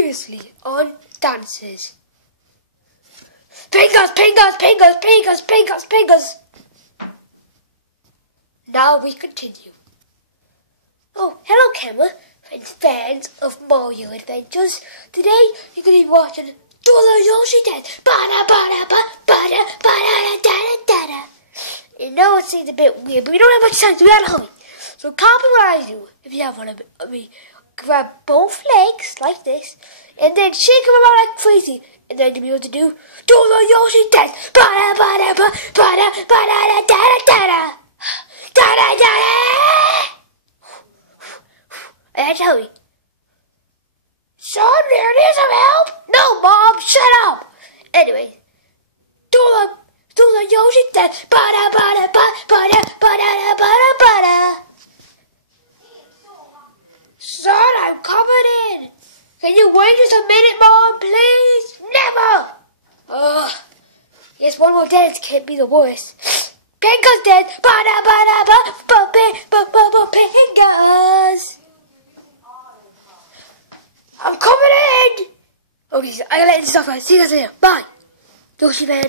previously on dances. Pingers, pingers, pingers, pingers, pingers, pingers. Now we continue. Oh, hello camera and fans of Mario Adventures. Today you're going to be watching Dora Yoshi Dance. You know it seems a bit weird, but we don't have much time, so we gotta hurry. So copy what I do. If you have one of me, grab both legs like this, and then shake them around like crazy, and then you'll be able to do Dora Yoshi Dance. I had to hurry. Son, there needs some help. No, Mom, shut up. Anyway, Dora Yoshi Dance. Son, I'm coming in. Can you wait just a minute, Mom, please? Never. Yes, one more dance can't be the worst. Pingers dance. Pingers. I'm coming in. Okay, I gotta let this off. See you guys later. Bye. Yoshi fans.